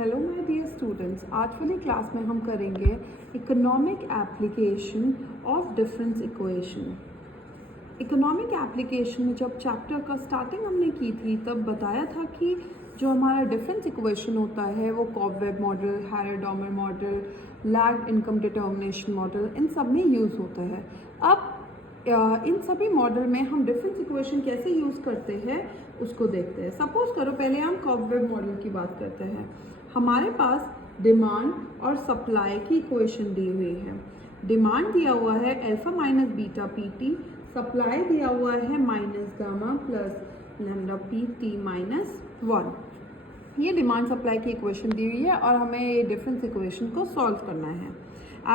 Hello my dear students, आज वाली class में हम करेंगे economic application of difference equation. Economic application में जब चैप्टर का स्टार्टिंग हमने की थी तब बताया था कि जो हमारा डिफरेंस इक्वेशन होता है वो cobweb model, Harrod Domar model, lagged income determination model, इन सब में यूज़ होता है। अब इन सभी मॉडल में हम डिफरेंस इक्वेशन कैसे यूज़ करते हैं उसको देखते हैं। सपोज करो पहले हम कॉबवेब मॉडल की बात करते हैं। हमारे पास डिमांड और सप्लाई की इक्वेशन दी हुई है। डिमांड दिया हुआ है alpha minus beta P T, supply दिया हुआ है minus gamma plus lambda P T minus 1। ये डिमांड सप्लाई की इक्वेशन दी हुई है और हमें ये डिफरेंस इक्वेशन को सॉल्व करना है।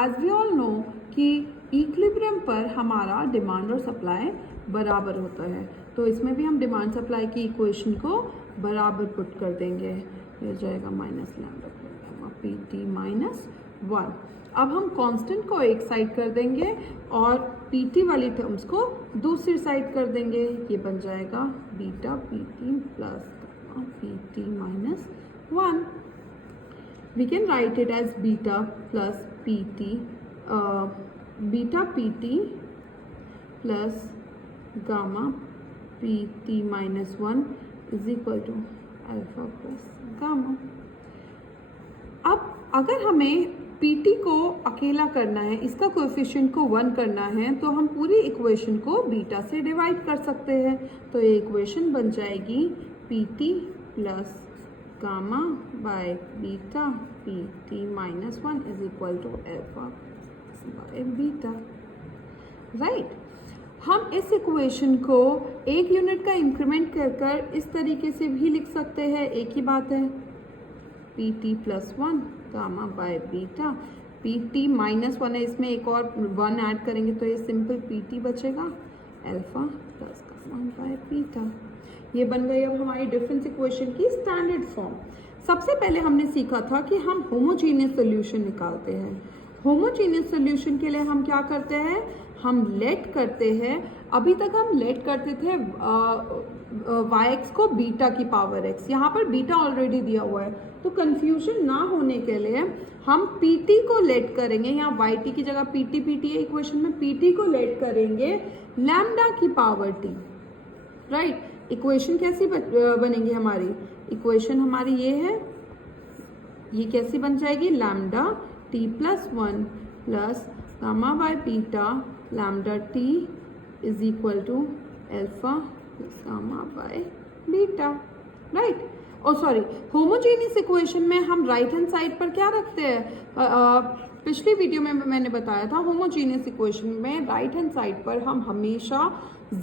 एज वी ऑल नो कि इक्विलिब्रियम पर हमारा डिमांड और सप्लाई बराबर होता है, तो इसमें भी हम डिमांड सप्लाई की इक्वेशन को बराबर पुट कर देंगे। ये हो जाएगा minus lambda P T minus 1। अब हम कांस्टेंट को एक साइड कर देंगे और पी टी वाली टर्म्स को दूसरी साइड कर देंगे। ये बन जाएगा beta P T plus P T minus 1। We can write it as beta plus pt, beta pt plus gamma pt minus 1 is equal to alpha plus gamma। अब अगर हमें pt को अकेला करना है, इसका कोएफिशिएंट को 1 करना है, तो हम पूरी इक्वेशन को बीटा से डिवाइड कर सकते हैं। तो ये इक्वेशन बन जाएगी pt plus gamma by beta P T minus 1 is equal to alpha by beta. Right, हम इस इक्वेशन को एक यूनिट का इंक्रीमेंट कर इस तरीके से भी लिख सकते हैं। एक ही बात है, P T plus 1 gamma by beta, P T minus 1 है, इसमें एक और 1 ऐड करेंगे तो ये सिंपल पी टी बचेगा, alpha plus gamma by beta. ये बन गई अब हमारी डिफरेंस इक्वेशन की स्टैंडर्ड फॉर्म। सबसे पहले हमने सीखा था कि हम होमोजीनियस सोल्यूशन निकालते हैं। होमोजीनियस सोल्यूशन के लिए हम क्या करते हैं, हम लेट करते हैं। अभी तक हम लेट करते थे yx को बीटा की पावर x, यहाँ पर बीटा ऑलरेडी दिया हुआ है, तो कंफ्यूजन ना होने के लिए हम pt को लेट करेंगे। यहाँ yt की जगह pt है इक्वेशन में, pt को लेट करेंगे लैम्डा की पावर t। राइट, इक्वेशन कैसी बनेगी हमारी, इक्वेशन हमारी ये है, ये कैसी बन जाएगी, lambda T plus 1 plus gamma by beta lambda T is equal to alpha plus gamma by beta. Right, और सॉरी, होमोजेनियस इक्वेशन में हम राइट हैंड साइड पर क्या रखते हैं, पिछली वीडियो में मैंने बताया था होमोजेनियस इक्वेशन में राइट हैंड साइड पर हम हमेशा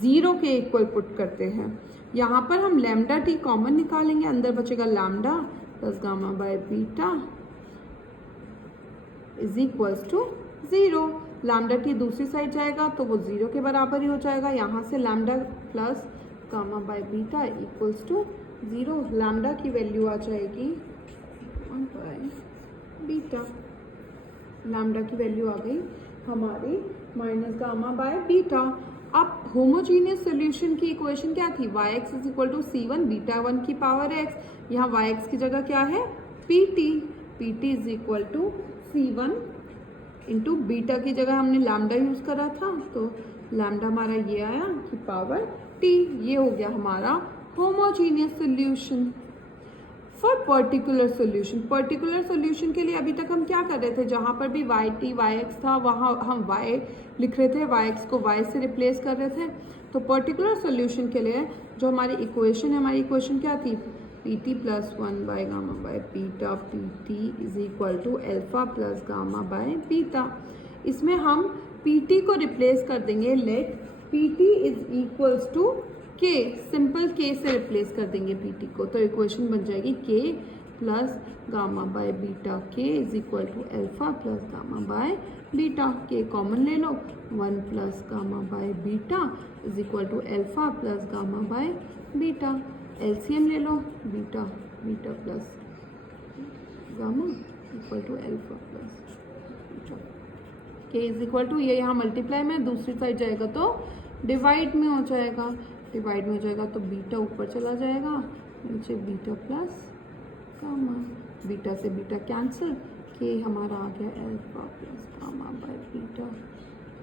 0 के इक्वल पुट करते हैं। यहाँ पर हम लैम्डा टी कॉमन निकालेंगे, अंदर बचेगा lambda plus gamma by beta is equals to 0। Lambda T दूसरी साइड जाएगा तो वो 0 के बराबर ही हो जाएगा। यहाँ से lambda plus gamma by beta equals to 0। Lambda की वैल्यू आ जाएगी 1 बाय बीटा। लैम्डा की वैल्यू आ गई हमारी माइनस गामा बाय बीटा। अब होमोजीनियस सोल्यूशन की इक्वेशन क्या थी, yx is equal to c1 beta 1 की पावर x। यहाँ yx की जगह क्या है, pt, pt is equal to c1 into beta की जगह हमने लैम्डा यूज करा था, तो लैम्डा हमारा ये आया कि पावर t। ये हो गया हमारा homogeneous solution. For particular solution, particular solution के लिए अभी तक हम क्या कर रहे थे, जहाँ पर भी yt yx था वहाँ हम y लिख रहे थे, yx को y से रिप्लेस कर रहे थे। तो पर्टिकुलर सोल्यूशन के लिए जो हमारी इक्वेशन है, हमारी इक्वेशन क्या थी, pt plus 1 by gamma by beta pt is equal to alpha plus gamma by beta. इसमें हम pt को रिप्लेस कर देंगे, let pt is equals to k, simple k से रिप्लेस कर देंगे pt को, तो इक्वेशन बन जाएगी k plus gamma by beta k is equal to alpha plus gamma by beta. k common ले लो, 1 plus gamma by beta is equal to alpha plus gamma by beta. LCM ले लो, beta beta plus gamma equal to alpha plus beta. k is equal to, ये यहाँ multiply में, दूसरी side जाएगा तो डिवाइड में हो जाएगा, डिवाइड में हो जाएगा तो बीटा ऊपर चला जाएगा, नीचे बीटा प्लस गामा, बीटा से बीटा कैंसिल, के हमारा आ गया alpha plus gamma by beta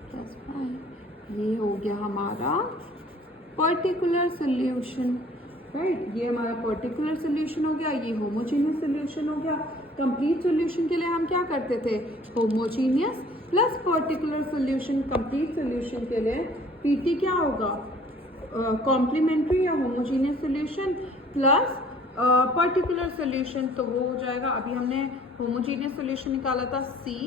plus phi. ये हो गया हमारा पर्टिकुलर सोल्यूशन, राइट। ये हमारा पर्टिकुलर सोल्यूशन हो गया, ये होमोजीनियस सोल्यूशन हो गया। कंप्लीट सोल्यूशन के लिए हम क्या करते थे, homogeneous plus particular solution. Complete solution के लिए पीटी क्या होगा, कॉम्प्लीमेंट्री या homogeneous solution plus particular solution, तो वो हो जाएगा। अभी हमने होमोजीनियस सोल्यूशन निकाला था सी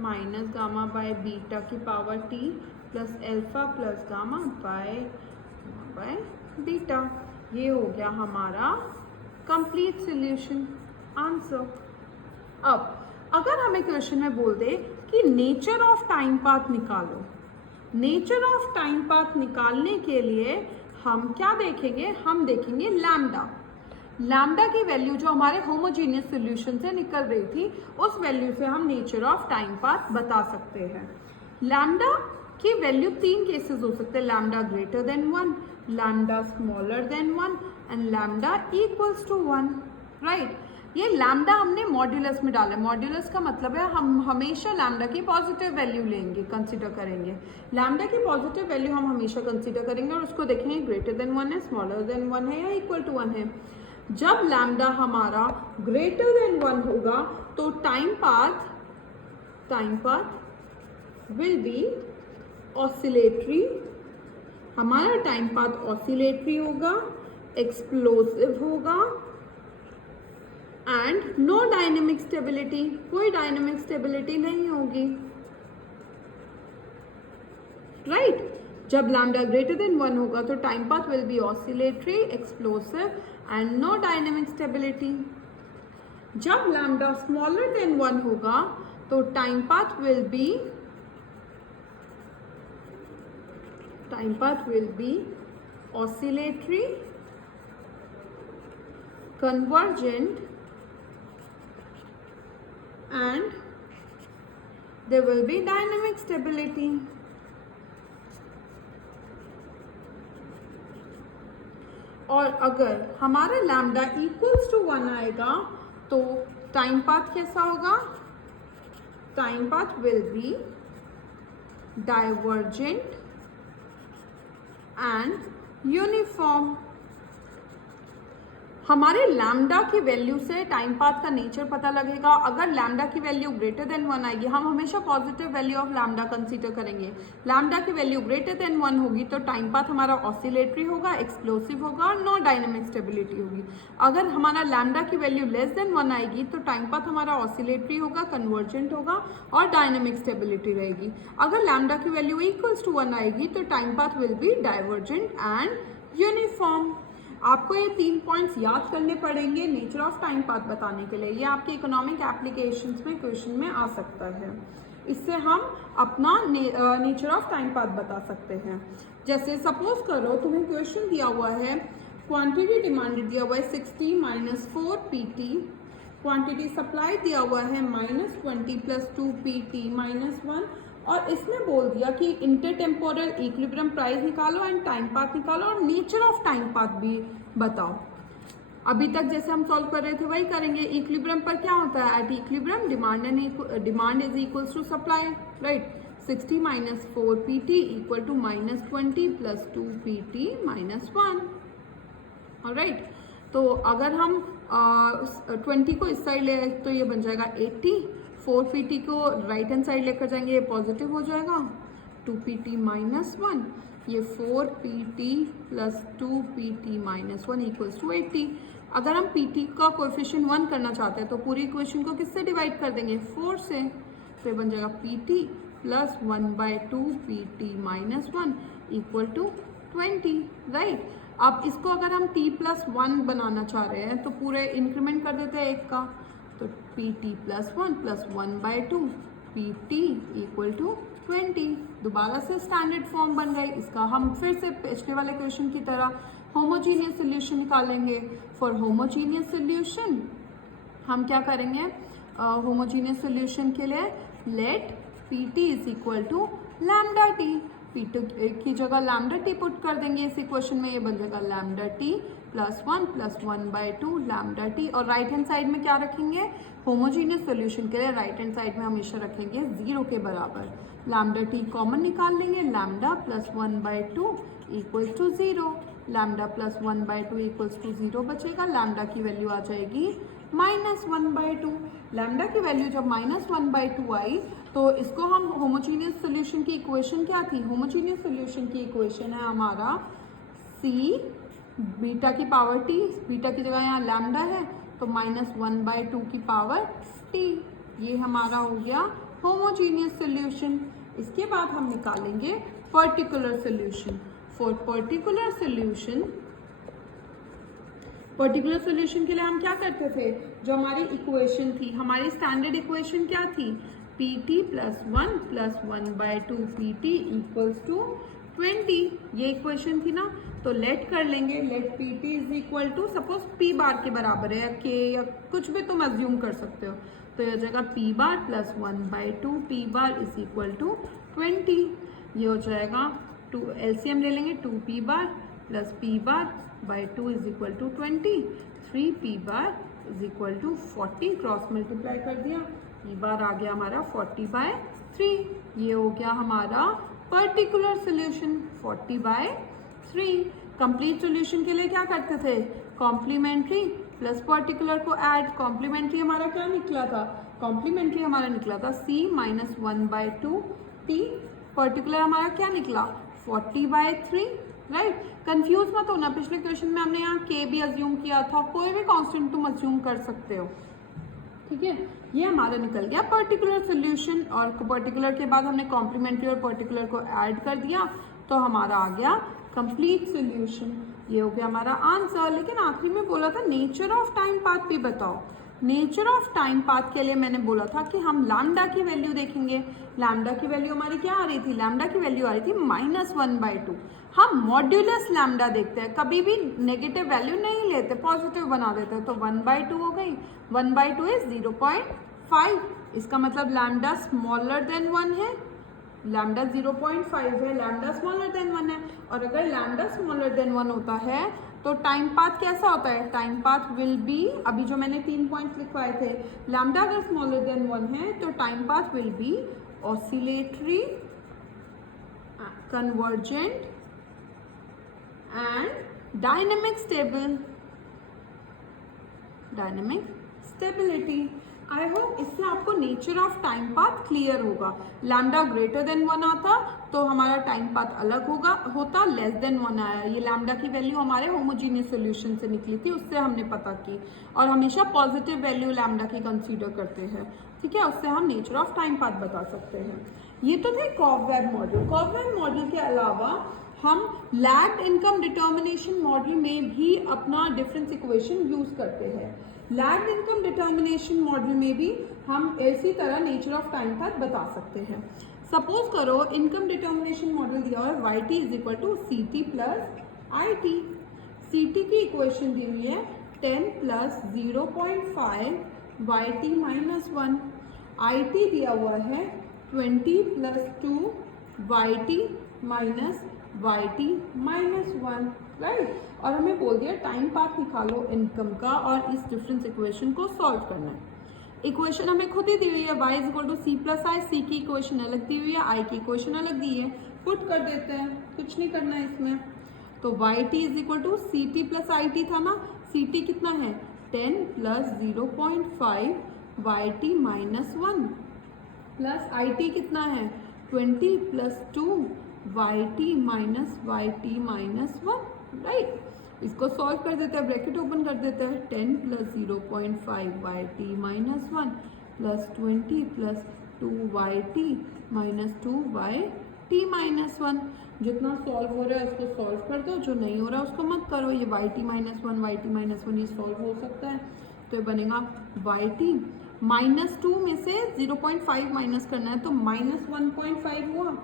माइनस गामा बाय बीटा की power T plus alpha plus gamma by beta. ये हो गया हमारा कंप्लीट सोल्यूशन आंसर। अब अगर हमें क्वेश्चन में बोल दे कि नेचर ऑफ टाइम पाथ निकालो, नेचर ऑफ टाइम पाथ निकालने के लिए हम क्या देखेंगे, हम देखेंगे लैम्डा। लैम्डा की वैल्यू जो हमारे होमोजीनियस सॉल्यूशन से निकल रही थी, उस वैल्यू से हम नेचर ऑफ टाइम पाथ बता सकते हैं। लैम्डा की वैल्यू 3 केसेस हो सकते हैं, lambda greater than 1, lambda smaller than 1 and lambda equals to 1, right. ये लैम्डा हमने मॉड्यूलस में डाला है। मॉड्यूलस का मतलब है हम हमेशा लैम्डा की पॉजिटिव वैल्यू लेंगे, कंसीडर करेंगे। लैम्डा की पॉजिटिव वैल्यू हम हमेशा कंसीडर करेंगे और उसको देखेंगे ग्रेटर देन 1 है, स्मॉलर देन 1 है या इक्वल टू 1 है। जब लैम्डा हमारा ग्रेटर देन 1 होगा तो time path will be oscillatory. हमारा टाइम पाथ ऑसिलेटरी होगा, एक्सप्लोसिव होगा एंड नो डायनेमिक स्टेबिलिटी, कोई डायनेमिक स्टेबिलिटी नहीं होगी, राइट। जब लैम्डा ग्रेटर देन 1 होगा तो time path will be oscillatory, explosive and no dynamic stability. जब लैम्डा स्मॉलर देन 1 होगा तो time path will be oscillatory, convergent and there will be dynamic stability. और अगर हमारा लैम्डा इक्वल्स टू 1 आएगा तो टाइम पाथ कैसा होगा, time path will B divergent and uniform. हमारे लैम्डा की वैल्यू से टाइम पाथ का नेचर पता लगेगा। अगर लैम्डा की वैल्यू ग्रेटर देन 1 आएगी, हम हमेशा positive value of lambda consider करेंगे। लैम्डा की वैल्यू ग्रेटर देन 1 होगी तो टाइम पाथ हमारा ऑसिलेटरी होगा, एक्सप्लोसिव होगा और नो डायनेमिक स्टेबिलिटी होगी। अगर हमारा लैम्डा की वैल्यू लेस देन 1 आएगी तो टाइम पाथ हमारा ऑसिलेटरी होगा, कन्वर्जेंट होगा और डायनेमिक स्टेबिलिटी रहेगी। अगर लैम्डा की वैल्यू इक्वल्स टू 1 आएगी तो time path will B divergent and uniform. आपको ये 3 पॉइंट्स याद करने पड़ेंगे नेचर ऑफ टाइम पाथ बताने के लिए। ये आपके इकोनॉमिक एप्लीकेशंस में क्वेश्चन में आ सकता है। इससे हम अपना नेचर ऑफ टाइम पाथ बता सकते हैं। जैसे सपोज करो तुम्हें क्वेश्चन दिया हुआ है, क्वांटिटी डिमांडेड दिया हुआ है 60 माइनस 4 PT, क्वांटिटी सप्लाई दिया हुआ है -20 प्लस 2 PT माइनस 1, और इसने बोल दिया कि इंटरटेम्पोरल इक्विलिब्रियम प्राइस निकालो एंड टाइम पाथ निकालो और नेचर ऑफ टाइम पाथ भी बताओ। अभी तक जैसे हम सॉल्व कर रहे थे वही करेंगे। इक्विलिब्रियम पर क्या होता है, at equilibrium demand is equals to supply, right. 60 minus 4 PT equal to -20 plus 2 PT minus 1, right. तो अगर हम 20 को इस साइड ले तो ये बन जाएगा 80, 4 PT को राइट हैंड साइड लेकर जाएंगे, ये पॉजिटिव हो जाएगा, 2 PT माइनस 1, ये 4 PT plus 2 PT minus 1 equals to 80। अगर हम PT का कोएफिशिएंट 1 करना चाहते हैं तो पूरी इक्वेशन को किससे डिवाइड कर देंगे, 4 से, तो ये बन जाएगा PT plus 1/2 PT minus 1 equal to 20, right. अब इसको अगर हम t प्लस 1 बनाना चाह रहे हैं तो पूरे इंक्रीमेंट कर देते हैं एक का, तो PT plus 1 plus 1/2 PT equal to 20। दोबारा से स्टैंडर्ड फॉर्म बन गई। इसका हम फिर से पिछले वाले क्वेश्चन की तरह होमोजीनियस सोल्यूशन निकालेंगे। फॉर होमोजीनियस सोल्यूशन हम क्या करेंगे, होमोजीनियस सोल्यूशन के लिए let PT is equal to lambda t। P two की जगह लैम्डा टी पुट कर देंगे इस इक्वेशन में, ये बन जाएगा lambda T plus 1 lambda T. और राइट हैंड साइड में क्या रखेंगे, होमोजीनियस सोल्यूशन के लिए राइट हैंड साइड में हमेशा रखेंगे 0 के बराबर। लैम्डा टी कॉमन निकाल लेंगे, lambda plus 1/2 equals to 0, lambda plus 1/2 equals to 0 बचेगा। लैम्डा की वैल्यू आ जाएगी -1/2। लैम्डा की वैल्यू जब -1/2 आई तो इसको हम होमोजीनियस सोल्यूशन की इक्वेशन क्या थी, होमोजीनियस सोल्यूशन की इक्वेशन है हमारा सी बीटा की पावर टी, बीटा की जगह यहाँ लैम्डा है तो -1/2 की पावर टी, ये हमारा हो गया होमोजीनियस सोल्यूशन। इसके बाद हम निकालेंगे particular solution. For particular solution के लिए हम क्या करते थे, जो हमारी इक्वेशन थी, हमारी स्टैंडर्ड इक्वेशन क्या थी, P T plus 1 plus 1/2 P T equals to 20, ये इक्वेशन थी ना। तो लेट कर लेंगे, let P T is equal to, suppose P bar के बराबर है या के या कुछ भी तुम अज्यूम कर सकते हो, तो ये हो जाएगा P bar plus 1/2 P bar is equal to 20। ये हो जाएगा टू, एलसीएम ले लेंगे, 2 P bar plus P bar by 2 is equal to 20, 3 P bar is equal to 40, cross multiply कर दिया, पी बार आ गया हमारा 40/3। ये हो गया हमारा पर्टिकुलर सोल्यूशन 40/3। कंप्लीट सोल्यूशन के लिए क्या करते थे, कॉम्प्लीमेंट्री प्लस पर्टिकुलर को ऐड। कॉम्प्लीमेंट्री हमारा क्या निकला था, कॉम्प्लीमेंट्री हमारा निकला था c माइनस 1/2 t, पर्टिकुलर हमारा क्या निकला 40/3, राइट। कंफ्यूज मत होना, पिछले क्वेश्चन में हमने यहाँ k भी अज्यूम किया था, कोई भी कांस्टेंट तुम अज्यूम कर सकते हो, ठीक है। ये हमारा निकल गया पर्टिकुलर सोल्यूशन, और पर्टिकुलर के बाद हमने कॉम्प्लीमेंट्री और पर्टिकुलर को ऐड कर दिया तो हमारा आ गया कंप्लीट सोल्यूशन। ये हो गया हमारा आंसर। लेकिन आखिरी में बोला था नेचर ऑफ टाइम पाथ भी बताओ। नेचर ऑफ टाइम पाथ के लिए मैंने बोला था कि हम लैम्डा की वैल्यू देखेंगे। लैम्डा की वैल्यू हमारी क्या आ रही थी, लैम्डा की वैल्यू आ रही थी -1/2। हम मॉड्यूलस लैम्डा देखते हैं, कभी भी नेगेटिव वैल्यू नहीं लेते, पॉजिटिव बना देते हैं, तो 1/2 हो गई, 1/2 इज 0.5, इसका मतलब लैम्डा स्मॉलर देन 1 है, लैम्डा 0.5 है, लैम्डा स्मॉलर देन 1 है। और अगर लैम्डा स्मॉलर देन 1 होता है तो टाइम पाथ कैसा होता है, टाइम पाथ विल बी, अभी जो मैंने 3 पॉइंट्स लिखवाए थे, लैम्डा अगर स्मॉलर देन 1 है तो time path will be oscillatory, convergent and dynamic stability. I hope इससे आपको nature of time path clear होगा। लैम्डा ग्रेटर देन 1 आता तो हमारा टाइम पाथ अलग होता, लेस देन 1 आया, ये लैम्डा की वैल्यू हमारे होमोजीनियस सॉल्यूशन से निकली थी, उससे हमने पता की। और हमेशा पॉजिटिव वैल्यू लैम्डा की कंसीडर करते हैं, ठीक है, उससे हम नेचर ऑफ टाइम पाथ बता सकते हैं। ये तो थे कॉब-वेब मॉडल। कॉब-वेब मॉडल के अलावा हम लैग्ड इनकम डिटर्मिनेशन मॉडल में भी अपना डिफरेंस इक्वेशन यूज करते हैं। लैग्ड इनकम डिटर्मिनेशन मॉडल में भी हम इसी तरह नेचर ऑफ टाइम पाथ बता सकते हैं। सपोज करो इनकम डिटर्मिनेशन मॉडल दिया हुआ है Y T is equal to C T plus I T. C T की इक्वेशन दी हुई है 10 plus 0.5 Y T minus 1। I T दिया हुआ है 20 plus 2 Y T minus Y T minus 1, right. और हमें बोल दिया टाइम पाथ निकालो इनकम का और इस डिफरेंस इक्वेशन को सॉल्व करना है। इक्वेशन हमें खुद ही दी हुई है, y is equal to C plus I, C की इक्वेशन अलग दी हुई है, आई की इक्वेशन अलग दी है, पुट कर देते हैं, कुछ नहीं करना है इसमें। तो Y T is equal to C T plus I T था ना, सी टी कितना है 10 plus 0.5 Y T minus 1 plus I T कितना है 20 plus 2 Y T minus -1, right. इसको सॉल्व कर देते हैं, ब्रैकेट ओपन कर देते हैं, 10 plus 0.5 Y T minus 1 plus 20 plus 2 Y T minus 2 Y T minus 1। जितना सॉल्व हो रहा है उसको सॉल्व कर दो, जो नहीं हो रहा है उसको मत करो। ये Y T minus 1 Y T minus 1 ये सॉल्व हो सकता है, तो ये बनेगा वाई टी -2 में से 0.5 माइनस करना है तो -1.5 हुआ,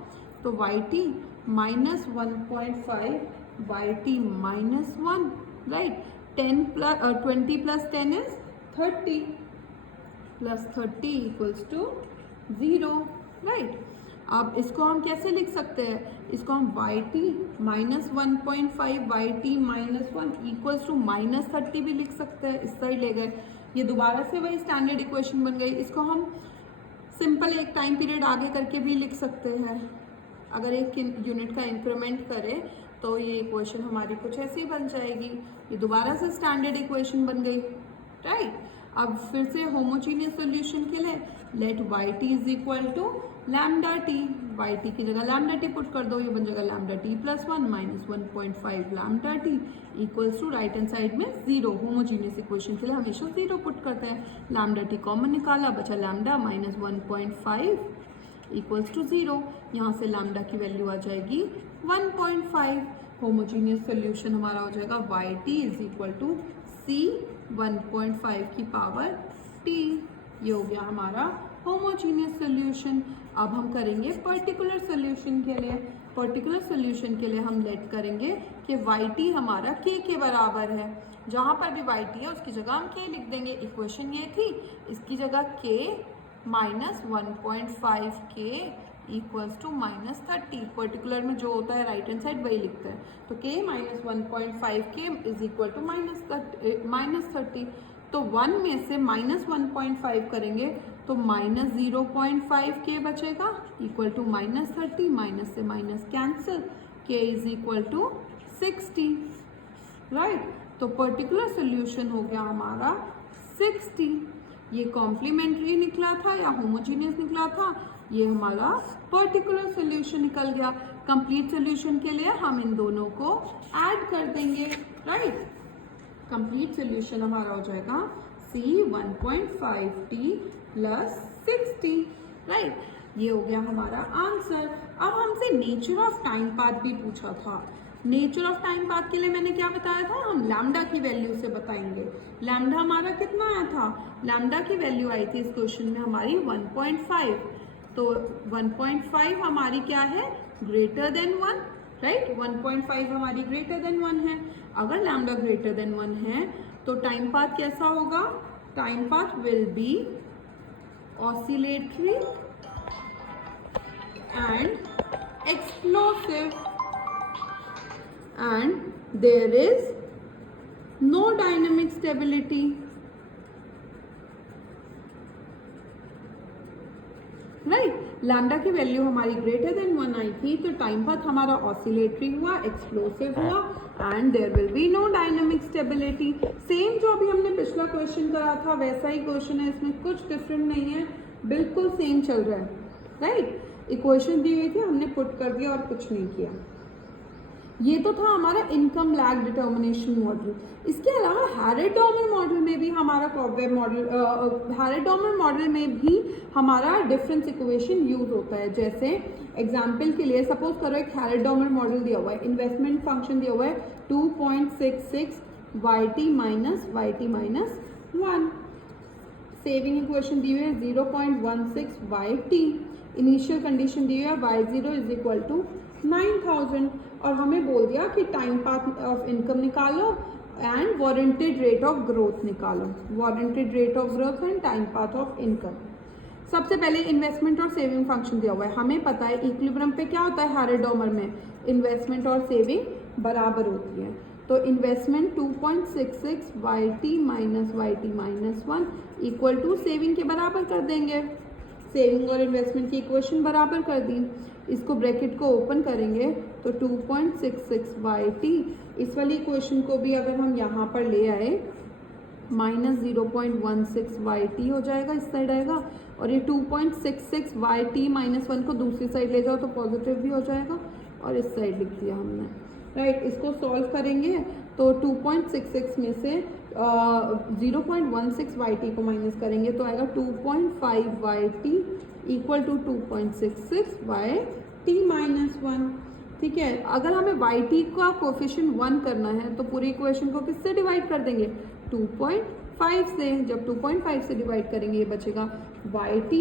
तो Y T -1.5 Y T minus 1, right. 20 plus 10 is 30 plus 30 equals to 0, right. अब इसको हम कैसे लिख सकते हैं, इसको हम Y T minus 1.5 Y T minus 1 equals to minus 30 भी लिख सकते हैं, इस साइड ले गए, ये दोबारा से वही स्टैंडर्ड इक्वेशन बन गई। इसको हम सिंपल एक टाइम पीरियड आगे करके भी लिख सकते हैं, अगर एक यूनिट का इंक्रीमेंट करें तो ये इक्वेशन हमारी कुछ ऐसी बन जाएगी, ये दोबारा से स्टैंडर्ड इक्वेशन बन गई, राइट। अब फिर से होमोजीनियस सॉल्यूशन के लिए let Y T is equal to lambda T, Y T की जगह लैम्डा टी पुट कर दो, ये बन जाएगा lambda T plus 1 minus 1.5 lambda T equals to right hand side में 0। होमोजीनियस इक्वेशन के लिए हमेशा 0 पुट करते हैं, लैम्डा टी कॉमन निकाला, बचा लैम्डा माइनस 1.5 इक्वल्स टू 0, यहाँ से लैम्डा की वैल्यू आ जाएगी 1.5। होमोजीनियस सोल्यूशन हमारा हो जाएगा Y T is equal to C 1.5 की पावर टी, ये हो गया हमारा होमोजीनियस सोल्यूशन। अब हम करेंगे पर्टिकुलर सोल्यूशन के लिए, पर्टिकुलर सोल्यूशन के लिए हम लेट करेंगे कि वाई टी हमारा के बराबर है, जहाँ पर भी वाई टी है उसकी जगह हम के लिख देंगे, इक्वेशन ये थी, इसकी जगह के माइनस 1.5 के इक्वल्स टू माइनस 30, पर्टिकुलर में जो होता है राइट हैंड साइड वही लिखते हैं, तो के माइनस 1.5 के इज इक्वल टू माइनस 30, तो 1 में से माइनस 1.5 करेंगे तो माइनस 0.5 के बचेगा इक्वल टू माइनस 30, माइनस से माइनस कैंसिल, के इज इक्वल टू 60, राइट। तो पर्टिकुलर सोल्यूशन हो गया हमारा 60, ये कॉम्प्लीमेंट्री निकला था या होमोजीनियस निकला था, ये हमारा पर्टिकुलर सोल्यूशन निकल गया। कंप्लीट सोल्यूशन के लिए हम इन दोनों को ऐड कर देंगे, राइट। कंप्लीट सोल्यूशन हमारा हो जाएगा C 1.5t प्लस 60, राइट। ये हो गया हमारा आंसर। अब हमसे नेचर ऑफ टाइम पाथ भी पूछा था, नेचर ऑफ टाइम पाथ के लिए मैंने क्या बताया था, हम लैम्डा की वैल्यू से बताएंगे। लैम्डा हमारा कितना आया था, लैम्डा की वैल्यू आई थी इस क्वेश्चन में हमारी 1.5, तो 1.5 हमारी क्या है, ग्रेटर देन 1, राइट। 1.5 हमारी ग्रेटर देन 1 है, अगर लैम्डा ग्रेटर देन 1 है तो टाइम पाथ कैसा होगा, time path will be oscillatory and explosive and there is no dynamic stability, right. Lambda की वैल्यू हमारी ग्रेटर देन 1 आई थी, तो टाइम पाथ हमारा ऑसिलेटरी हुआ, एक्सप्लोसिव हुआ and there will be no dynamic stability. Same जो अभी हमने पिछला क्वेश्चन करा था वैसा ही क्वेश्चन है, इसमें कुछ डिफरेंट नहीं है, बिल्कुल सेम चल रहा है, राइट। इक्वेशन दी हुई थी, हमने पुट कर दिया और कुछ नहीं किया। ये तो था हमारा इनकम लैग डिटर्मिनेशन मॉडल। इसके अलावा हैरेट-डॉमर मॉडल में भी हमारा कॉबवेब मॉडल, हैरेट-डॉमर मॉडल में भी हमारा डिफरेंस इक्वेशन यूज होता है। जैसे एग्जांपल के लिए सपोज करो एक हैरेट-डॉमर मॉडल दिया हुआ है, इन्वेस्टमेंट फंक्शन दिया हुआ है 2.66 YT माइनस 1, सेविंग इक्वेशन दी हुई है 0.16 YT, इनिशियल कंडीशन दी हुई है Y0 इज इक्वल टू 9000 और हमें बोल दिया कि टाइम पाथ ऑफ इनकम निकालो and warranted rate of growth निकालो, warranted rate of growth and time path of income. सबसे पहले इन्वेस्टमेंट और सेविंग फंक्शन दिया हुआ है, हमें पता है इक्विलिब्रियम पे क्या होता है हैरेट-डॉमर में, इन्वेस्टमेंट और सेविंग बराबर होती है, तो investment 2.66 YT minus 1 equal to saving के बराबर कर देंगे, सेविंग और इन्वेस्टमेंट की इक्वेशन बराबर कर दी, इसको ब्रैकेट को ओपन करेंगे तो 2.66 YT, इस वाली इक्वेशन को भी अगर हम यहाँ पर ले आए माइनस 0.16 YT हो जाएगा, इस साइड आएगा, और ये 2.66 YT माइनस 1 को दूसरी साइड ले जाओ तो पॉजिटिव भी हो जाएगा और इस साइड लिख दिया हमने, राइट। इसको सॉल्व करेंगे तो 2.66 में से 0.16 YT को माइनस करेंगे तो आएगा 2.5 YT equal to 2.66 YT minus 1, ठीक है। अगर हमें YT का कोफिशिएंट 1 करना है तो पूरी इक्वेशन को किससे डिवाइड कर देंगे, 2.5 से, जब 2.5 से डिवाइड करेंगे ये बचेगा YT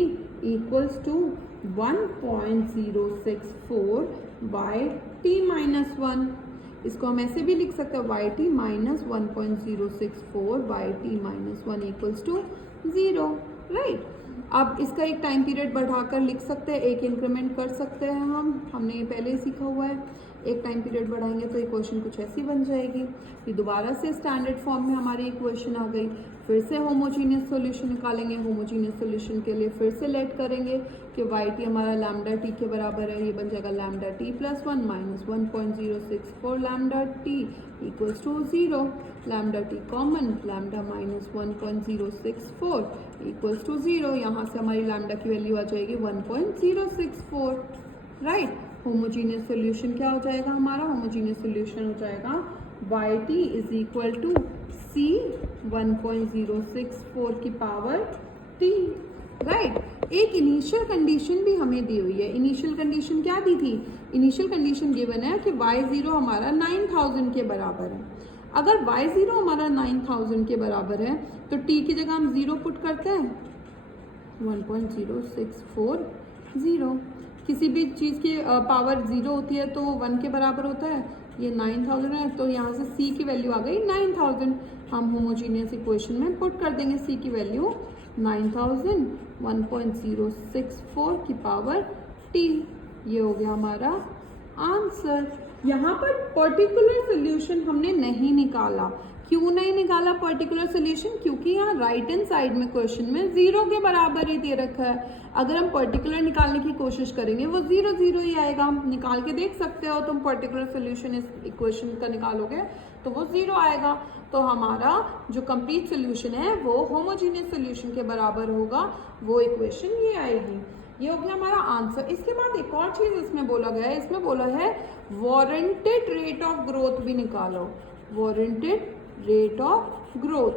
equals to 1.064 YT minus 1, इसको हम ऐसे भी लिख सकते हैं YT minus 1.064 YT minus 1 equals to 0, right. अब इसका एक टाइम पीरियड बढ़ाकर लिख सकते हैं, एक इंक्रीमेंट कर सकते हैं हमने ये पहले ही सीखा हुआ है। एक टाइम पीरियड बढ़ाएंगे तो इक्वेशन कुछ ऐसी बन जाएगी। फिर दोबारा से स्टैंडर्ड फॉर्म में हमारी इक्वेशन आ गई। फिर से होमोजीनियस सॉल्यूशन निकालेंगे। होमोजीनियस सॉल्यूशन के लिए फिर से लेट करेंगे कि वाई टी हमारा लैम्डा टी के बराबर है। ये बन जाएगा lambda T plus 1 minus 1.064 lambda T equals to 0। Lambda T common, lambda minus 1.064 equals to 0। यहाँ से हमारी लैम्डा की वैल्यू आ जाएगी 1.064, राइट। होमोजीनियस सोल्यूशन क्या हो जाएगा हमारा? होमोजीनियस सोल्यूशन हो जाएगा Y T is equal to C 1.064 की पावर टी, राइट। एक इनिशियल कंडीशन भी हमें दी हुई है। इनिशियल कंडीशन क्या दी थी? इनिशियल कंडीशन गिवन है कि y0 हमारा 9000 के बराबर है। अगर y0 हमारा 9000 के बराबर है तो t की जगह हम 0 पुट करते हैं, 1.0640। किसी भी चीज़ की पावर 0 होती है तो 1 के बराबर होता है। ये 9000 है तो यहाँ से c की वैल्यू आ गई 9000। हम होमोजीनियस इक्वेशन में पुट कर देंगे c की वैल्यू 9000 1.064 की पावर t। ये हो गया हमारा आंसर। यहाँ पर पर्टिकुलर सोल्यूशन हमने नहीं निकाला। क्यों नहीं निकाला पर्टिकुलर सोल्यूशन? क्योंकि यहाँ राइट हैंड साइड में क्वेश्चन में 0 के बराबर ही दे रखा है। अगर हम पर्टिकुलर निकालने की कोशिश करेंगे वो 0 0 ही आएगा। हम निकाल के देख सकते हो, तुम पर्टिकुलर सोल्यूशन इस इक्वेशन का निकालोगे तो वो 0 आएगा। तो हमारा जो कंप्लीट सोल्यूशन है वो होमोजीनियस सोल्यूशन के बराबर होगा, वो इक्वेशन ये आएगी। ये हो गया हमारा आंसर। इसके बाद एक और चीज इसमें बोला गया है, इसमें बोला है वारंटेड रेट ऑफ ग्रोथ भी निकालो। वारंटेड रेट ऑफ ग्रोथ,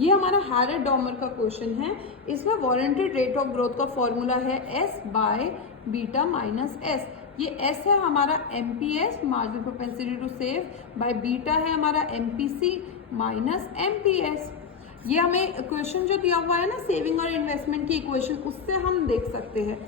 ये हमारा हैरेड-डॉमर का क्वेश्चन है। इसमें वारंटेड रेट ऑफ ग्रोथ का फॉर्मूला है S by beta minus S. ये S है हमारा MPS marginal propensity to save, by beta है हमारा MPC माइनस MPS। ये हमें क्वेश्चन जो दिया हुआ है ना सेविंग और इन्वेस्टमेंट की इक्वेशन, उससे हम देख सकते हैं।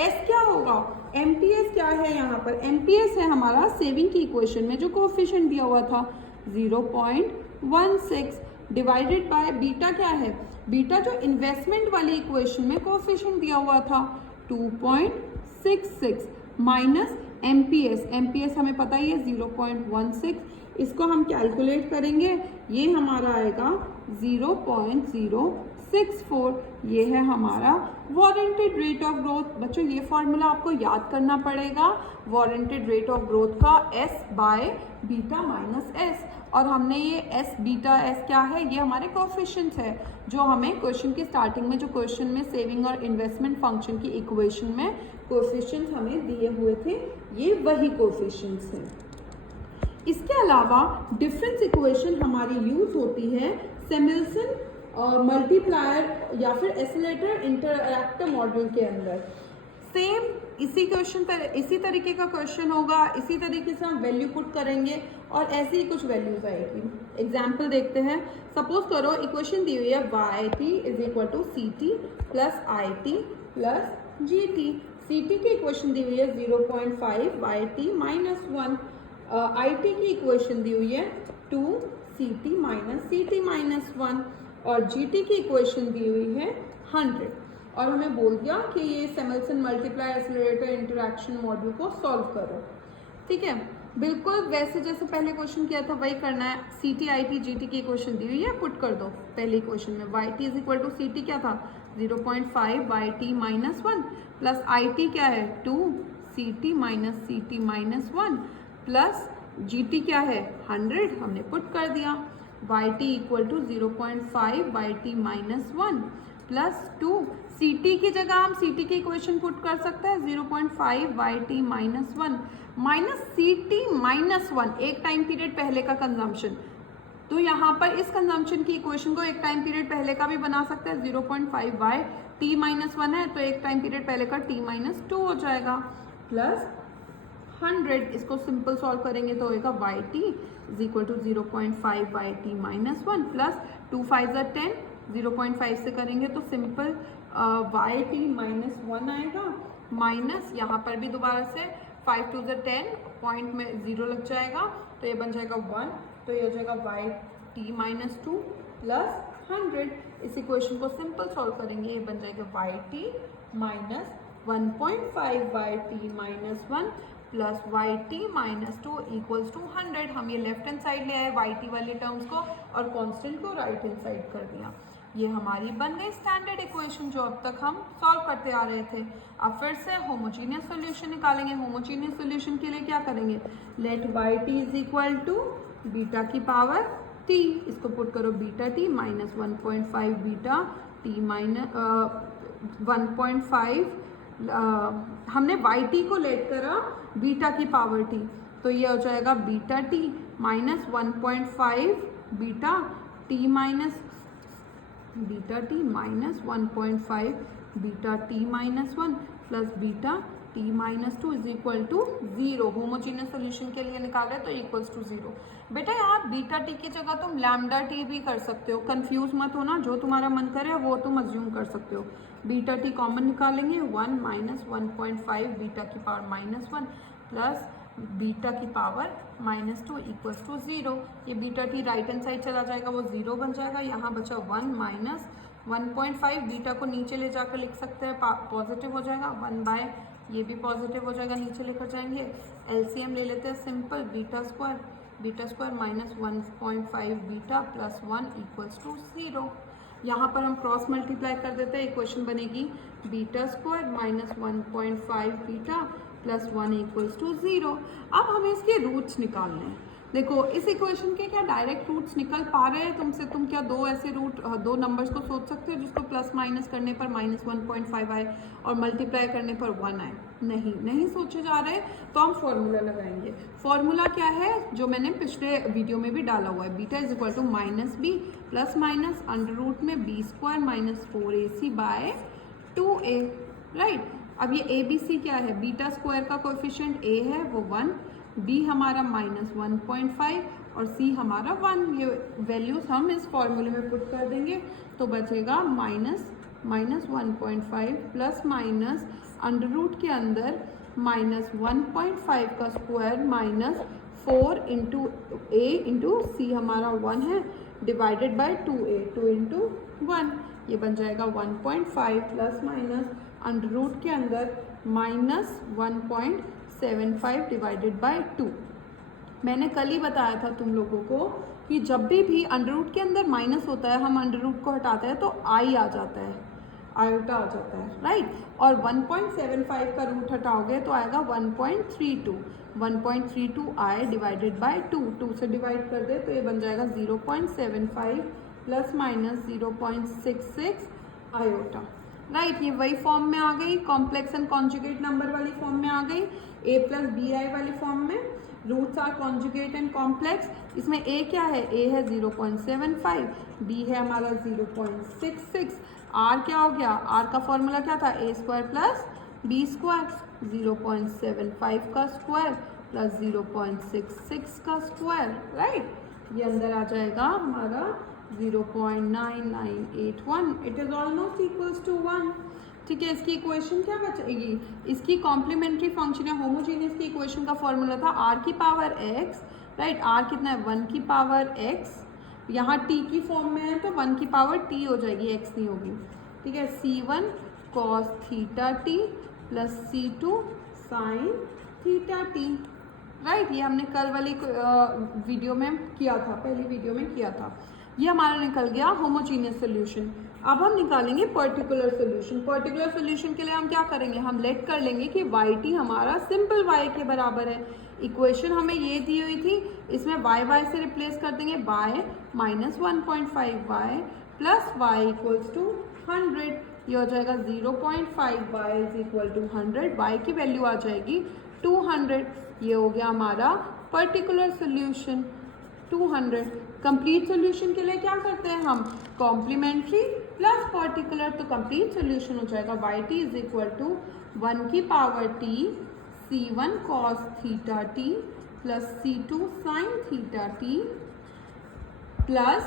S क्या होगा? MPS क्या है यहाँ पर? MPS है हमारा सेविंग की इक्वेशन में जो कोएफिशिएंट दिया हुआ था 0.16 डिवाइडेड बाय बीटा क्या है? बीटा जो इन्वेस्टमेंट वाली इक्वेशन में कोएफिशिएंट दिया हुआ था 2.66 माइनस MPS। MPS हमें पता ही है 0.16। इसको हम कैलकुलेट करेंगे, ये हमारा आएगा 0.064। ये है हमारा वारंटेड रेट ऑफ ग्रोथ। बच्चों ये फॉर्मूला आपको याद करना पड़ेगा, वारंटेड रेट ऑफ ग्रोथ का S by beta minus S. और हमने ये S बीटा S क्या है? ये हमारे कोएफिशिएंट्स है जो हमें क्वेश्चन की स्टार्टिंग में, जो क्वेश्चन में सेविंग और इन्वेस्टमेंट फंक्शन की इक्वेशन में कोएफिशिएंट्स हमें दिए हुए थे, ये वही कोएफिशिएंट्स हैं। इसके अलावा डिफरेंस इक्वेशन हमारी यूज होती है सेमिल्सन मल्टीप्लायर या फिर एसिलेटर इंटरएक्टिव मॉडल के अंदर। सेम इसी तरीके का क्वेश्चन होगा, इसी तरीके से हम वैल्यू पुट करेंगे और ऐसे ही कुछ वैल्यूज आएगी। एग्जाम्पल देखते हैं। सपोज करो इक्वेशन दी हुई है YT is equal to CT plus IT plus GT। CT की इक्वेशन दी हुई है 0.5 YT माइनस 1। IT की इक्वेशन दी हुई है 2CT माइनस CT माइनस 1 और GT की इक्वेशन दी हुई है 100। और हमें बोल दिया कि ये सेमिल्सन मल्टीप्लाई एक्सेलरेटर इंटरैक्शन मॉडल को सॉल्व करो। ठीक है, बिल्कुल वैसे जैसे पहले क्वेश्चन किया था वही करना है। CT IT GT की इक्वेशन दी हुई है, पुट कर दो पहले इक्वेशन में। YT is equal to CT क्या था 0.5 YT माइनस 1 प्लस IT क्या है 2CT minus CT minus 1 plus GT क्या है 100, हमने पुट कर दिया। YT equal to 0.5 YT minus 1 plus 2 CT की जगह हम CT की इक्वेशन पुट कर सकते हैं 0.5 YT minus 1 minus CT minus 1, एक टाइम पीरियड पहले का कंजम्पशन। तो यहाँ पर इस कंजम्पशन की इक्वेशन को एक टाइम पीरियड पहले का भी बना सकते हैं। 0.5 YT माइनस 1 है तो एक टाइम पीरियड पहले का T माइनस 2 हो जाएगा प्लस 100। इसको सिंपल सॉल्व करेंगे तो होगा YT is equal to 0.5 YT minus 1 plus 2 5 10, 0.5 से करेंगे तो सिंपल YT माइनस 1 आएगा माइनस यहाँ पर भी दोबारा से 5 2 10, पॉइंट में 0 लग जाएगा तो ये बन जाएगा 1। तो ये हो जाएगा YT माइनस 2 प्लस 100। इस इक्वेशन को सिंपल सॉल्व करेंगे, ये बन जाएगा Y T minus 1.5 Y T minus 1 plus Y T minus 2 equals to 100। हम ये लेफ्ट हैंड साइड ले आए वाई टी वाली टर्म्स को और कांस्टेंट को राइट हैंड साइड कर दिया। ये हमारी बन गई स्टैंडर्ड इक्वेशन जो अब तक हम सॉल्व करते आ रहे थे। अब फिर से होमोजीनियस सॉल्यूशन निकालेंगे। होमोजीनियस सॉल्यूशन के लिए क्या करेंगे, let Y T is equal to beta की पावर टी, इसको पुट करो beta T minus 1.5 beta T minus 1.5 हमने वाई टी को लेट करा बीटा की पावर टी, तो ये हो जाएगा beta T minus 1.5 beta T minus beta T minus 1.5 beta T minus 1 plus beta T minus 2 is equal to 0। Homogeneous solution के लिए निकाल रहे हैं तो इक्वल्स टू 0। बेटा यहाँ बीटा टी की जगह तुम लैम्डा टी भी कर सकते हो, कंफ्यूज मत होना, जो तुम्हारा मन करे वो तुम अज्यूम कर सकते हो। बीटा टी कॉमन निकालेंगे 1 माइनस 1.5 बीटा की पावर माइनस 1 प्लस बीटा की पावर माइनस 2 इक्वल्स टू 0। ये beta T right hand side चला जाएगा, वो 0 बन जाएगा। यहाँ बचा 1 माइनस 1.5, बीटा को नीचे ले जाकर लिख सकते हैं, पॉजिटिव हो जाएगा 1 बाय, ये भी पॉजिटिव हो जाएगा, नीचे लेकर जाएंगे। एलसीएम ले लेते हैं simple, beta square minus 1.5 beta plus 1 equals to 0। यहाँ पर हम क्रॉस मल्टीप्लाई कर देते हैं, इक्वेशन बनेगी beta square minus 1.5 beta plus 1 equals to 0। अब हमें इसके रूट्स निकालने हैं। देखो इस इक्वेशन के क्या डायरेक्ट रूट्स निकल पा रहे हैं तुमसे? तुम क्या दो ऐसे रूट दो नंबर्स को सोच सकते हो जिसको प्लस माइनस करने पर माइनस 1.5 आए और मल्टीप्लाई करने पर 1 आए? नहीं सोचे जा रहे, तो हम फॉर्मूला लगाएंगे। फॉर्मूला क्या है जो मैंने पिछले वीडियो में भी डाला हुआ है, beta is equal to minus B plus minus under root में B square minus 4ac by 2a, right. अब ये ए बी सी क्या है, बीटा स्क्वायर का कोएफिशिएंट ए है वो 1, बी हमारा माइनस 1.5 और सी हमारा 1। ये वैल्यूज हम इस फॉर्मूले में पुट कर देंगे तो बचेगा minus 1.5 plus minus under root के अंदर माइनस 1.5 का square minus 4 into A into C हमारा 1 है डिवाइडेड बाय 2a, 2 इंटू 1, ये बन जाएगा 1.5 प्लस माइनस अंडर रूट के अंदर माइनस 1.75 डिवाइडेड बाय 2। मैंने कल ही बताया था तुम लोगों को कि जब भी अंडर रूट के अंदर माइनस होता है हम अंडर रूट को हटाते हैं तो आई आ जाता है, आयोटा आ जाता है, राइट। और 1.75 का रूट हटाओगे तो आएगा 1.32, 1.32 आए डिवाइडेड बाय 2, 2 से डिवाइड कर दे तो ये बन जाएगा 0.75 प्लस माइनस 0.66 आयोटा, राइट। ये वही फॉर्म में आ गई, कॉम्प्लेक्स एंड कॉन्जुगेट नंबर वाली फॉर्म में आ गई, a प्लस बी आई वाली फॉर्म में। Roots are conjugate and complex. इसमें a क्या है, a है 0.75, b है हमारा 0.66, r क्या हो गया, r का फॉर्मूला क्या था, a square plus b square, 0.75 का स्क्वायर प्लस 0.66 का स्क्वायर, राइट। ये अंदर आ जाएगा हमारा 0.9981, it is almost equals to 1। ठीक है, इसकी इक्वेशन क्या बचेगी, इसकी कॉम्प्लीमेंट्री फंक्शन या होमोजीनियस की इक्वेशन का फॉर्मूला था r की पावर x, राइट। r कितना है 1 की पावर x, यहाँ t की फॉर्म में है तो 1 की पावर t हो जाएगी, x नहीं होगी, ठीक है। c1 cos theta t plus c2 sin theta t, right. ये हमने कल वाली वीडियो में किया था, पहली वीडियो में किया था। ये हमारा निकल गया होमोजीनियस सोल्यूशन। अब हम निकालेंगे पर्टिकुलर सोल्यूशन। पर्टिकुलर सोल्यूशन के लिए हम क्या करेंगे, हम लेट कर लेंगे कि वाई टी हमारा सिंपल वाई के बराबर है। इक्वेशन हमें ये दी हुई थी, इसमें वाई से रिप्लेस कर देंगे, Y minus 1.5 Y plus Y equals to 100, ये हो जाएगा 0.5 Y is equal to 100, Y की वैल्यू आ जाएगी 200। ये हो गया हमारा पर्टिकुलर सोल्यूशन 200। कंप्लीट सोल्यूशन के लिए क्या करते हैं हम, कॉम्प्लीमेंट्री प्लस पर्टिकुलर, तो कंप्लीट सोल्यूशन हो जाएगा Y T is equal to 1 की power T c1 cos theta T plus c2 sin theta T plus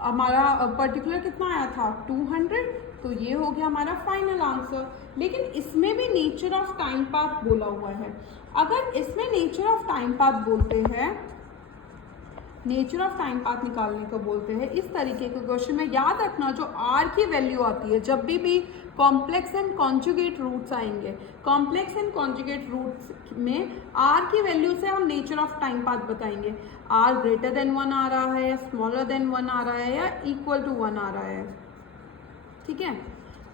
हमारा पर्टिकुलर कितना आया था 200, तो ये हो गया हमारा फाइनल आंसर। लेकिन इसमें भी नेचर ऑफ टाइम पाथ बोला हुआ है। अगर इसमें नेचर ऑफ टाइम पाथ बोलते हैं, नेचर ऑफ टाइम पाथ निकालने को बोलते हैं। इस तरीके के क्वेश्चन में याद रखना जो आर की वैल्यू आती है, जब भी कॉम्प्लेक्स एंड कॉन्जुगेट रूट्स आएंगे, कॉम्प्लेक्स एंड कॉन्जुगेट रूट्स में आर की वैल्यू से हम नेचर ऑफ टाइम पाथ बताएंगे। आर ग्रेटर देन 1 आ रहा है, स्मॉलर देन 1 आ रहा है, या इक्वल टू 1 आ रहा है। ठीक है,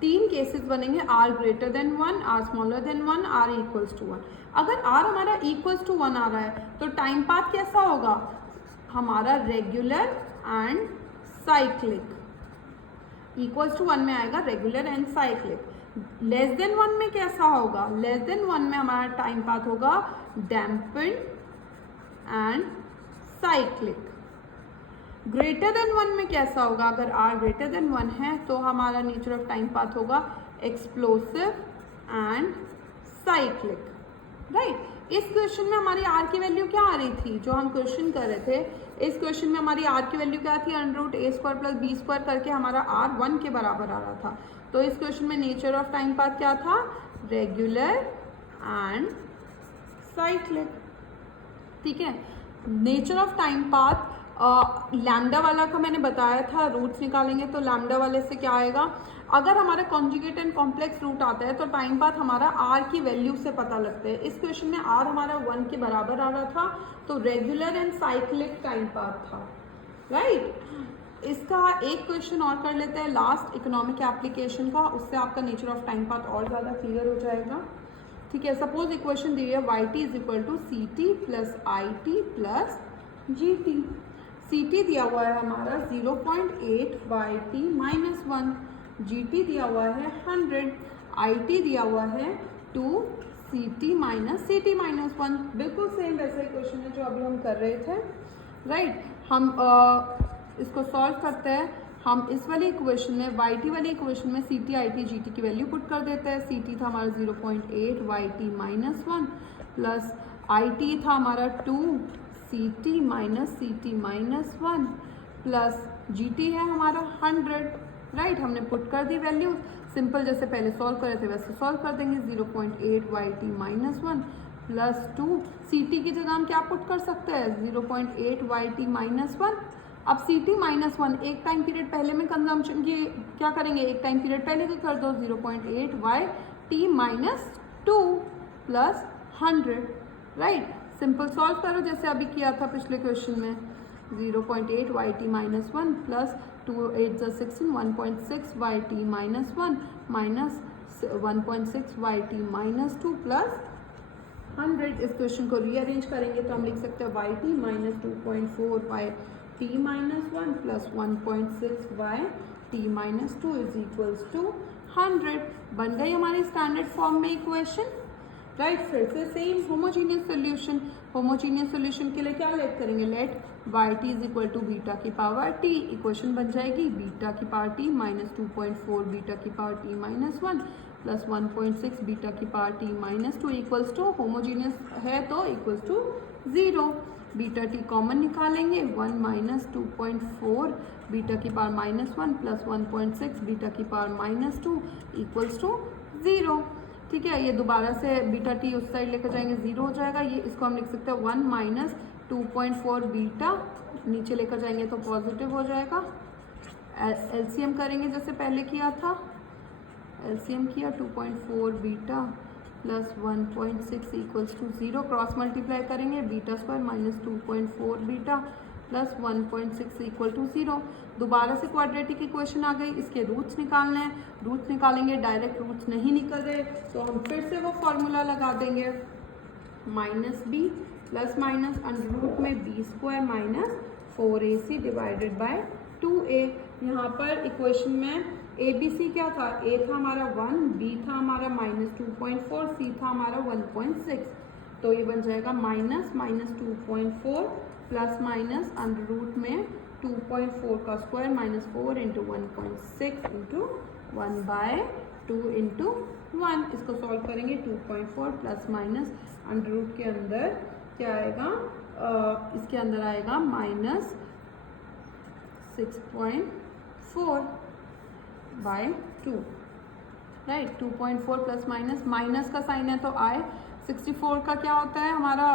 3 केसेस बनेंगे, R greater than 1, R smaller than 1, R equals to 1। अगर आर हमारा इक्वल्स टू 1 आ रहा है तो टाइम पाथ कैसा होगा हमारा? Regular and cyclic. Equals to 1 में आएगा regular and cyclic. Less than 1 में कैसा होगा? लेस देन 1 में हमारा टाइम पाथ होगा डैम्पेंड एंड साइक्लिक। ग्रेटर देन 1 में कैसा होगा? अगर आर ग्रेटर देन 1 है तो हमारा नेचर ऑफ टाइम पाथ होगा एक्सप्लोसिव एंड साइक्लिक। राइट, इस क्वेश्चन में हमारी आर की वैल्यू क्या आ रही थी? जो हम क्वेश्चन कर रहे थे, इस क्वेश्चन में हमारी आर की वैल्यू क्या थी? √a² + b² करके हमारा आर 1 के बराबर आ रहा था। तो इस क्वेश्चन में नेचर ऑफ टाइम पाथ क्या था? Regular and cyclic. ठीक है, nature of time path lambda वाला का मैंने बताया था, रूट्स निकालेंगे तो लैम्डा वाले से क्या आएगा? अगर हमारा कॉन्जुगेट एंड कॉम्प्लेक्स रूट आता है तो टाइम पाथ हमारा आर की वैल्यू से पता लगता है। इस क्वेश्चन में आर हमारा 1 के बराबर आ रहा था, तो regular and cyclic time path था। राइट, इसका एक क्वेश्चन और कर लेते हैं लास्ट, इकोनॉमिक एप्लीकेशन का, उससे आपका नेचर ऑफ टाइम पाथ और ज़्यादा क्लियर हो जाएगा। ठीक है, सपोज इक्वेशन दी है yt = ct + it + gt। ct दिया हुआ है हमारा 0.8 /t - 1, gt दिया हुआ है 100, it दिया हुआ है 2 ct - ct - 1। बिल्कुल सेम वैसा ही क्वेश्चन है जो अभी हम कर रहे थे। राइट, हम इसको सॉल्व करते हैं। हम इस वाली इक्वेशन में, yt वाली इक्वेशन में ct, it, gt की वैल्यू पुट कर देते हैं। ct था हमारा 0.8 yt - 1 प्लस it था हमारा 2 ct - ct - 1 प्लस gt है हमारा 100। राइट, हमने पुट कर दी वैल्यू। सिंपल जैसे पहले सॉल्व कर रहे थे वैसे सॉल्व कर देंगे। 0.8 yt - 1 प्लस 2 ct की जगह हम क्या पुट कर सकते हैं? 0.8 yt - 1। अब ct - 1 एक टाइम पीरियड पहले में कंजम्पशन की क्या करेंगे? एक टाइम पीरियड पहले का कर दो। 0.8 yt - 2 plus 100। Right, simple solve करो जैसे अभी किया था पिछले क्वेश्चन में। 0.8 yt - 1 plus 2 8 16 1.6 yt - 1 minus 1.6 yt - 2 plus 100। इस क्वेश्चन को रीअरेंज करेंगे तो हम लिख सकते हैं yt - 2.4 yt - 1 plus 1.6 yt - 2 is equals to 100। बन गई हमारी स्टैंडर्ड फॉर्म में इक्वेशन। राइट, फिर से same homogeneous solution. Homogeneous solution के लिए क्या लेट करेंगे? लेट yt = बीटा की पावर t। इक्वेशन बन जाएगी बीटा की पावर t - 2.4 बीटा की पावर t - 1 प्लस 1.6 बीटा की power t - 2 equals to, homogeneous है तो equals to 0। Beta t common निकालेंगे, 1 - 2.4 बीटा की पावर -1 प्लस 1.6 बीटा की पावर -2 इक्वल्स टू 0। ठीक है, ये दोबारा से बीटा टी उस साइड लेकर जाएंगे 0 हो जाएगा। ये इसको हम लिख सकते हैं 1 - 2.4 बीटा, नीचे लेकर जाएंगे तो पॉजिटिव हो जाएगा। एलसीएम करेंगे जैसे पहले किया था, एलसीएम किया 2.4 beta plus 1.6 equals to 0। Cross multiply करेंगे β² - 2.4 बीटा प्लस 1.6 इक्वल टू 0। दोबारा से क्वाड्रेटिक इक्वेशन आ गई, इसके रूट्स निकालने हैं। रूट्स निकालेंगे, डायरेक्ट रूट्स नहीं निकल रहे तो हम फिर से वो फॉर्मूला लगा देंगे, -b प्लस माइनस √ में b² - 4ac divided by 2a। यहाँ पर इक्वेशन में ए बी सी क्या था? a था हमारा 1, b था हमारा -2.4, c था हमारा 1.6। तो ये बन जाएगा -2.4 प्लस माइनस √ में 2.4 का स्क्वायर -4 × 1.6 × 1/2 × 1। इसको सॉल्व करेंगे 2.4 प्लस माइनस √ के अंदर क्या आएगा? इसके अंदर आएगा -6.4/2। राइट, 2.4 प्लस माइनस, माइनस का साइन है तो आए, 64 का क्या होता है हमारा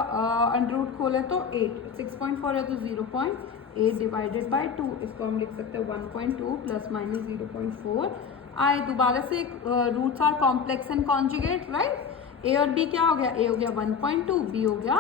अंडर रूट खोले तो 8, 6.4 है तो 0.8 डिवाइडेड बाय 2, इसको हम लिख सकते हैं 1.2 प्लस माइनस 0.4 आए। दोबारा से roots are complex and conjugate, right. A और बी क्या हो गया, ए हो गया 1.2, बी हो गया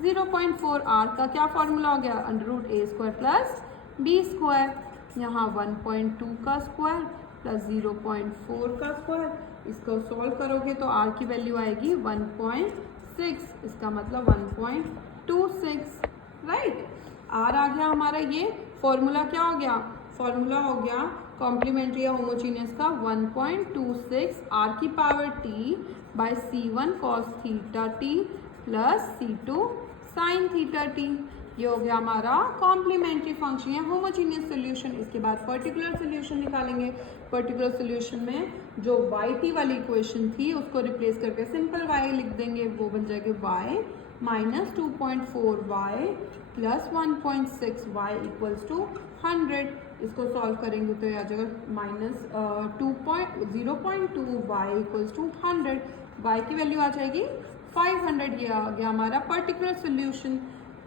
0.4, आर का क्या फॉर्मूला हो गया, अंडर रूट ए स्क्वायर प्लस बी स्क्वायर, यहाँ 1.2 का स्क्वायर प्लस 0.4 का स्क्वायर, इसको सॉल्व करोगे तो r की वैल्यू आएगी 1.6, इसका मतलब 1.26, राइट। r आ गया हमारा, ये फॉर्मूला क्या हो गया, फॉर्मूला हो गया कॉम्प्लीमेंट्री या होमोजीनियस का 1.26 r की power t by c1 cos theta t plus c2 sin theta t, ये हो गया हमारा कॉम्प्लीमेंट्री फंक्शन या होमोजीनियस सोल्यूशन। इसके बाद पर्टिकुलर सोल्यूशन निकालेंगे। पर्टिकुलर सोल्यूशन में जो वाई टी वाली इक्वेशन थी उसको रिप्लेस करके सिंपल वाई लिख देंगे, वो बन जाएगी Y minus 2.4 Y plus 1.6 Y equals to 100। इसको सॉल्व करेंगे तो आ जाएगा minus 0.2 Y equals to 100, Y की वैल्यू आ जाएगी 500। ये आ गया हमारा पर्टिकुलर सोल्यूशन।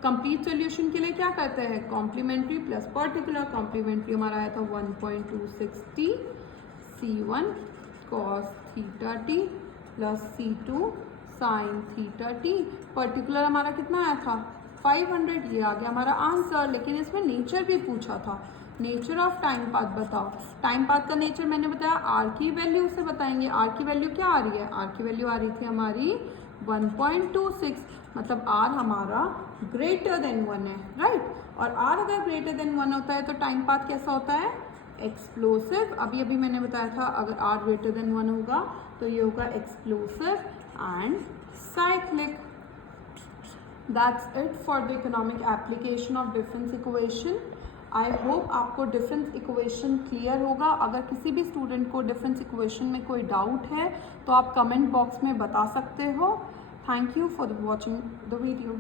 कंप्लीट सोल्यूशन के लिए क्या करते हैं, कॉम्प्लीमेंट्री प्लस पर्टिकुलर। कॉम्प्लीमेंट्री हमारा आया था 1.260 c1 cos theta t plus c2 sin theta t। Particular हमारा कितना आया था 500, ये आ गया हमारा आंसर। लेकिन इसमें नेचर भी पूछा था, नेचर ऑफ टाइम पाथ बताओ। टाइम पाथ का नेचर मैंने बताया आर की वैल्यू से बताएंगे। आर की वैल्यू क्या आ रही है, आर की वैल्यू आ रही थी हमारी 1.26, मतलब आर हमारा ग्रेटर देन 1 है, राइट। और आर अगर ग्रेटर देन 1 होता है तो टाइम पाथ कैसा होता है, एक्सप्लोसिव। अभी अभी मैंने बताया था अगर आर ग्रेटर देन 1 होगा तो ये होगा explosive and cyclic. That's it for the economic application of difference equation. I hope आपको डिफरेंस इक्वेशन क्लियर होगा। अगर किसी भी स्टूडेंट को डिफरेंस इक्वेशन में कोई डाउट है तो आप कमेंट बॉक्स में बता सकते हो। Thank you for watching the video.